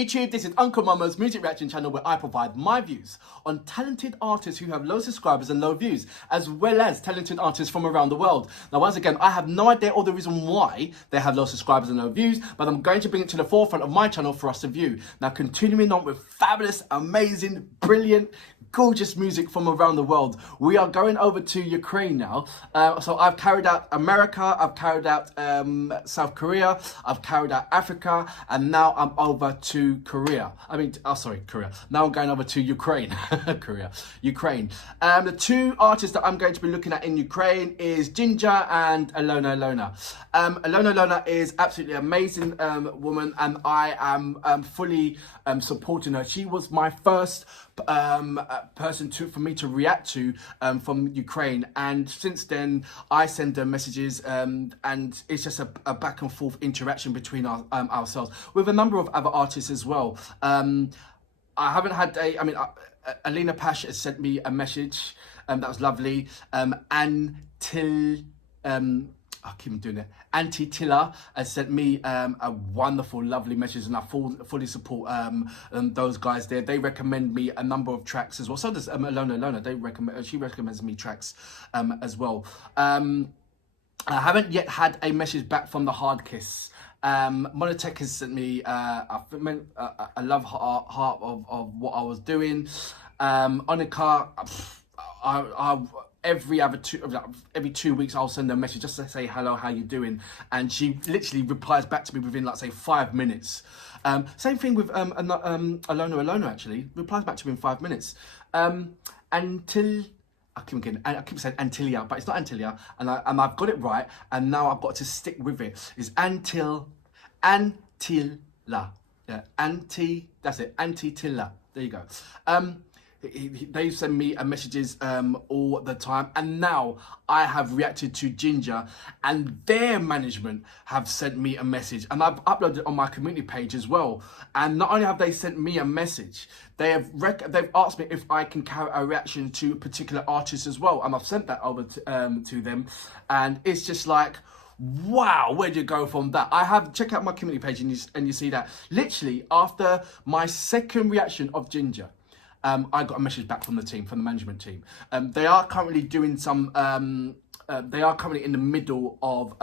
Hey YouTube, this is Uncle Mama's music reaction channel where I provide my views on talented artists who have low subscribers and low views, as well as talented artists from around the world. Now, once again, I have no idea all the reason why they have low subscribers and low views, but I'm going to bring it to the forefront of my channel for us to view. Now, continuing on with fabulous, amazing, brilliant, gorgeous music from around the world. We are going over to Ukraine now. So I've carried out America, I've carried out South Korea, I've carried out Africa, and now I'm over to Korea. Korea. Now I'm going over to Ukraine. Ukraine. The two artists that I'm going to be looking at in Ukraine is JINJER and Alona Alona. Alona Alona is absolutely amazing woman, and I am fully supporting her. She was my first person for me to react to from Ukraine, and since then I send her messages and it's just a back and forth interaction between ourselves with a number of other artists as well. I haven't had Alina Pash has sent me a message that was lovely. I keep doing it. Auntie Tilla has sent me a wonderful, lovely message, and I fully support those guys there. They recommend me a number of tracks as well. So does Alona Alona. She recommends me tracks as well. I haven't yet had a message back from the Hard Kiss. Monotech has sent me a love heart of what I was doing. Onika, every 2 weeks I'll send her a message just to say hello, how you doing, and she literally replies back to me within, like, say 5 minutes. Same thing with Alona Alona, actually replies back to me in 5 minutes. Until I keep saying Antilia, but it's not Antilia, and I've got it right, and now I've got to stick with it. It's Antilla. Yeah, that's it, Antitilla. There you go. They send me messages all the time, and now I have reacted to JINJER, and their management have sent me a message, and I've uploaded it on my community page as well. And not only have they sent me a message, they've asked me if I can carry a reaction to particular artists as well, and I've sent that over to them, and it's just like, wow, where'd you go from that? Check out my community page, and you see that literally after my second reaction of JINJER, I got a message back from the management team. They are currently doing some. They are currently in the middle of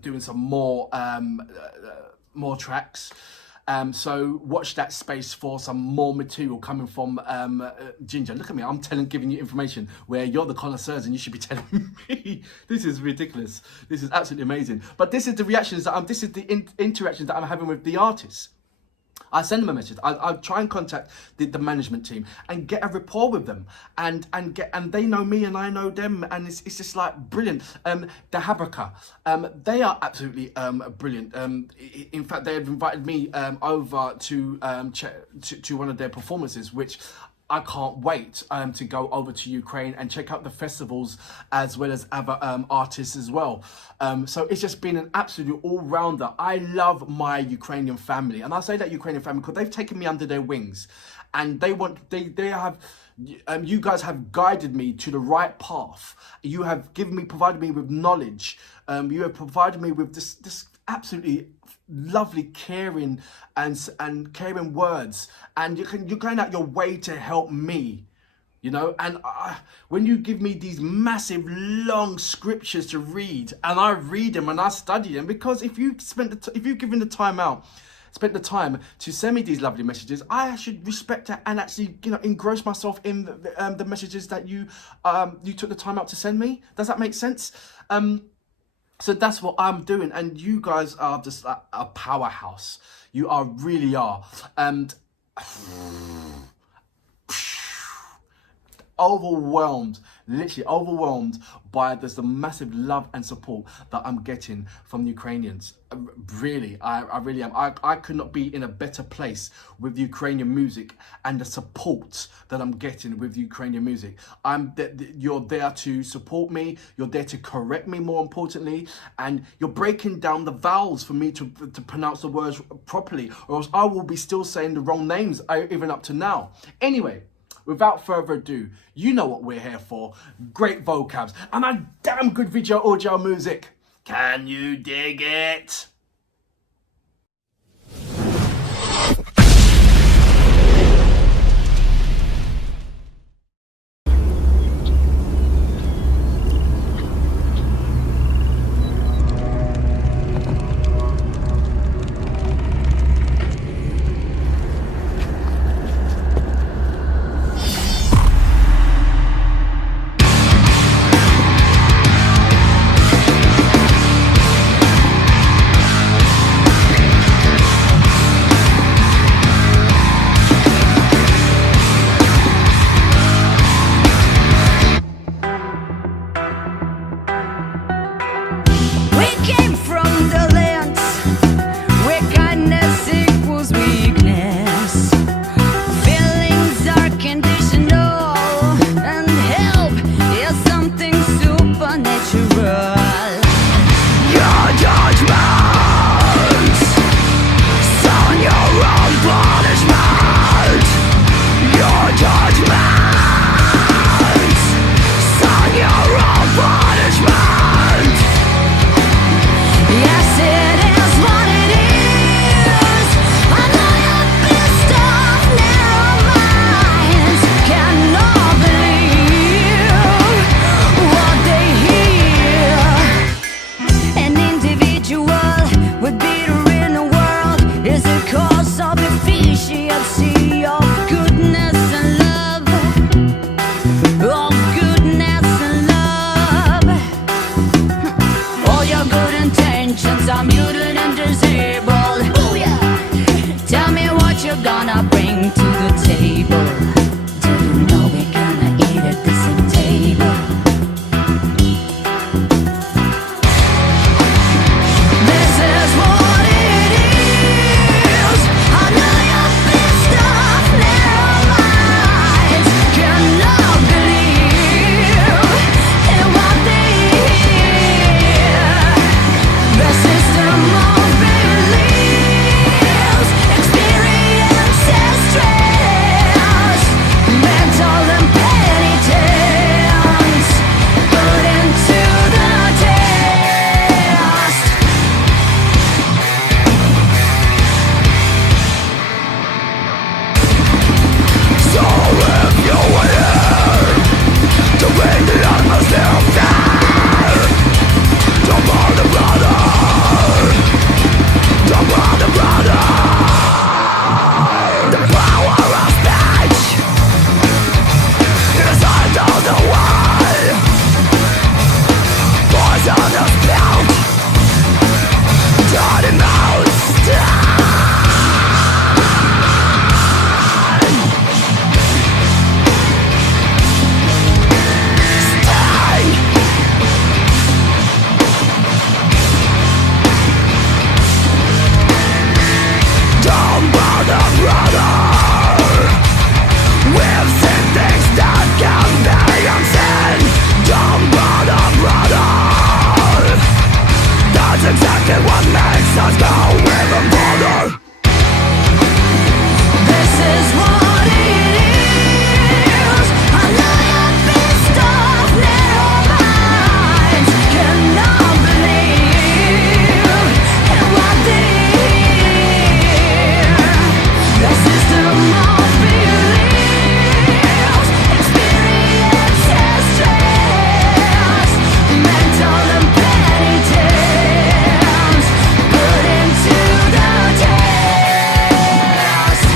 doing some more tracks. So watch that space for some more material coming from JINJER. Look at me, I'm giving you information where you're the connoisseurs and you should be telling me. This is ridiculous. This is absolutely amazing. But this is the reactions that this is the interactions that I'm having with the artists. I send them a message. I'll try and contact the management team and get a rapport with them, and they know me and I know them, and it's just like brilliant. The Habraka, they are absolutely brilliant. In fact, they have invited me over to one of their performances, which I can't wait to go over to Ukraine and check out the festivals as well as other artists as well. So it's just been an absolute all-rounder. I love my Ukrainian family, and I say that Ukrainian family because they've taken me under their wings, and you guys have guided me to the right path. You have provided me with knowledge. You have provided me with this absolutely lovely, caring and caring words, and you're going out your way to help me, you know. And when you give me these massive long scriptures to read, and I read them and I study them, because if you've spent spent the time to send me these lovely messages, I should respect it and actually, you know, engross myself in the messages that you took the time out to send me. Does that make sense? So that's what I'm doing, and you guys are just a powerhouse. You really are. And literally overwhelmed by the massive love and support that I'm getting from Ukrainians. Really, I really am. I could not be in a better place with Ukrainian music and the support that I'm getting with Ukrainian music. You're there to support me, you're there to correct me, more importantly, and you're breaking down the vowels for me to pronounce the words properly, or else I will be still saying the wrong names even up to now. Anyway, without further ado, you know what we're here for. Great vocabs and a damn good video audio music. Can you dig it? I'm muted and disabled. Tell me what you're gonna bring to the table. Do you know we're gonna eat at the same table? This is what it is. I know you're pissed off, narrow minds cannot believe in what they hear. The system of beliefs, experiences, stress, mental and petty tales put into the test. So if you were here to bring the atmosphere of fear, don't bother, brother. Don't bother, brother. The power of speech is under the way. Poisonous spilled, dirty mouths. Don't bother, brother. We've seen things that can be unseen. Don't bother, brother. That's exactly what makes us go even further. This is what it is. I know you're pissed off, narrow minds cannot believe in what they hear. The system of beliefs, experiences, stress, mental and petty tales put into the test.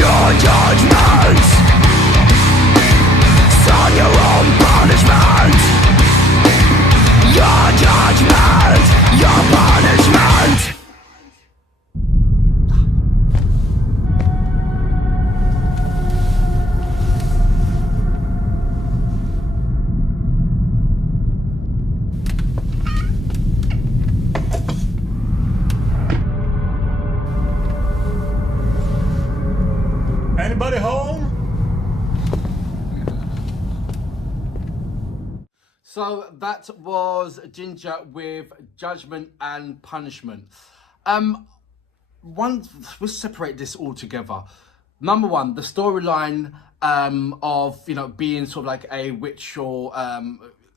Your judgment, son, your own punishment. Your judgment, your punishment. Anybody home? So that was Ginger with Judgement and Punishment. We'll separate this all together. Number one, the storyline of, you know, being sort of like a witch or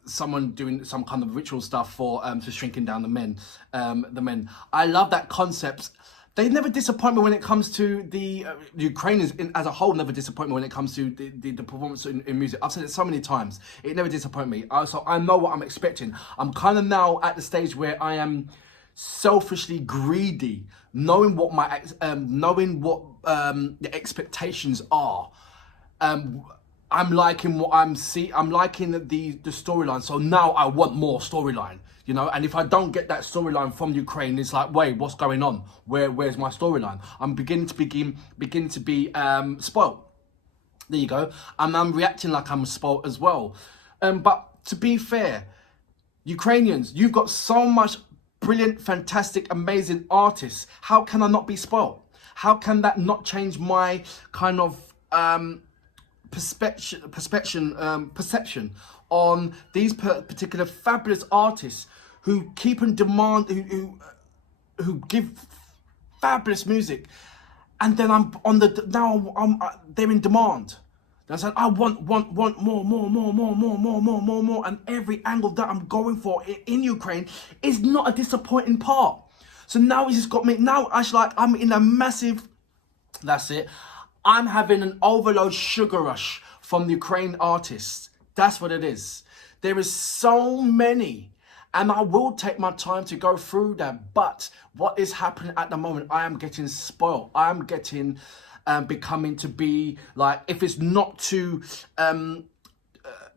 someone doing some kind of ritual stuff for shrinking down the men. I love that concept. They never disappoint me when it comes to the Ukrainians as a whole. Never disappoint me when it comes to the performance in music. I've said it so many times. It never disappoints me. So I know what I'm expecting. I'm kind of now at the stage where I am selfishly greedy, knowing what the expectations are. I'm liking what I'm seeing. I'm liking the storyline. So now I want more storyline, you know. And if I don't get that storyline from Ukraine, it's like, wait, what's going on? Where's my storyline? I'm beginning to be spoiled. There you go. And I'm reacting like I'm spoiled as well. But to be fair, Ukrainians, you've got so much brilliant, fantastic, amazing artists. How can I not be spoiled? How can that not change my kind of perception on these particular fabulous artists who keep in demand, who give fabulous music, and then they're in demand. I said, I want more, and every angle that I'm going for in Ukraine is not a disappointing part. So now it's just got me. Now I'm in a massive. That's it. I'm having an overload sugar rush from the Ukrainian artists. That's what it is. There is so many, and I will take my time to go through them. But what is happening at the moment, I am getting spoiled. I am getting becoming to be like, if it's not to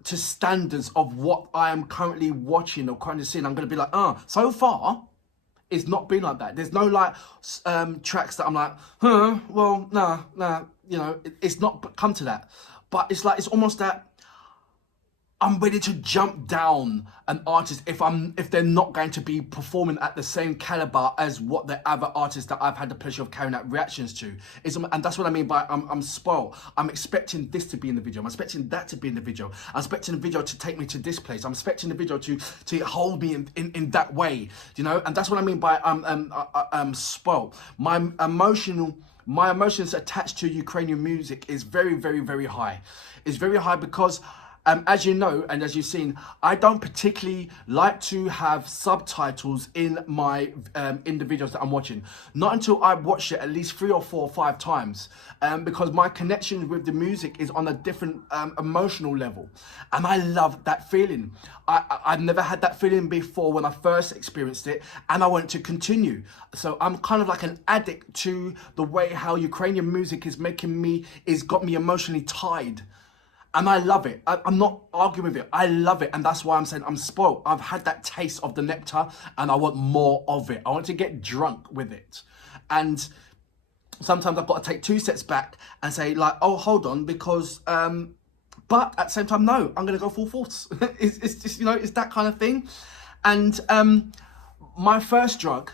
standards of what I am currently watching or currently seeing, I'm going to be like, so far, it's not been like that. There's no like tracks that I'm like, well, nah, you know, it's not come to that. But it's like, it's almost that I'm ready to jump down an artist if they're not going to be performing at the same caliber as what the other artists that I've had the pleasure of carrying out reactions to. And that's what I mean by I'm spoiled. I'm expecting this to be in the video. I'm expecting that to be in the video. I'm expecting the video to take me to this place. I'm expecting the video to hold me in that way, you know. And that's what I mean by I'm spoiled. My emotions attached to Ukrainian music is very, very, very high. It's very high because, as you know, and as you've seen, I don't particularly like to have subtitles in my in the videos that I'm watching. Not until I've watched it at least 3 or 4 or 5 times, because my connection with the music is on a different emotional level, and I love that feeling. I've never had that feeling before when I first experienced it, and I want to continue. So I'm kind of like an addict to the way how Ukrainian music is got me emotionally tied. And I love it. I'm not arguing with it. I love it. And that's why I'm saying I'm spoiled. I've had that taste of the nectar and I want more of it. I want to get drunk with it. And sometimes I've got to take 2 steps back and say like, oh, hold on, because, but at the same time, no, I'm going to go full force. It's just, you know, it's that kind of thing. And my first drug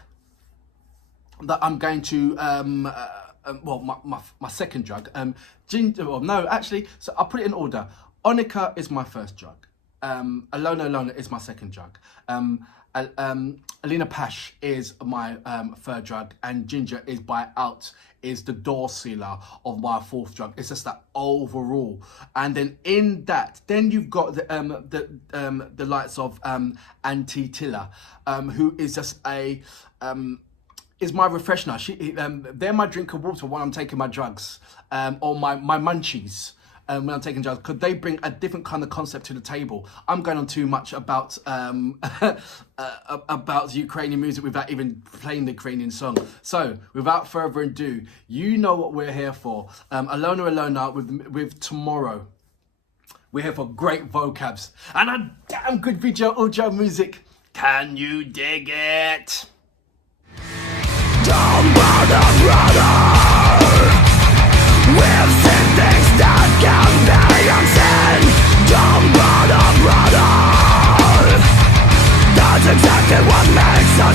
that I'm going to, my second drug, JINJER, well, no, actually, so I'll put it in order. Onika is my first drug. Alona is my second drug. Alina Pash is my third drug, and JINJER is the door sealer of my 4th drug. It's just that overall. And then in that, then you've got the likes of Auntie Tilla, who is just is my refreshener. They're my drink of water when I'm taking my drugs, or my munchies when I'm taking drugs, because they bring a different kind of concept to the table. I'm going on too much about Ukrainian music without even playing the Ukrainian song. So without further ado, you know what we're here for. Alona with Tomorrow. We're here for great vocabs and a damn good video audio music. Can you dig it? Don't bother, brother. We've seen things that can be unseen. Don't bother, brother. That's exactly what makes us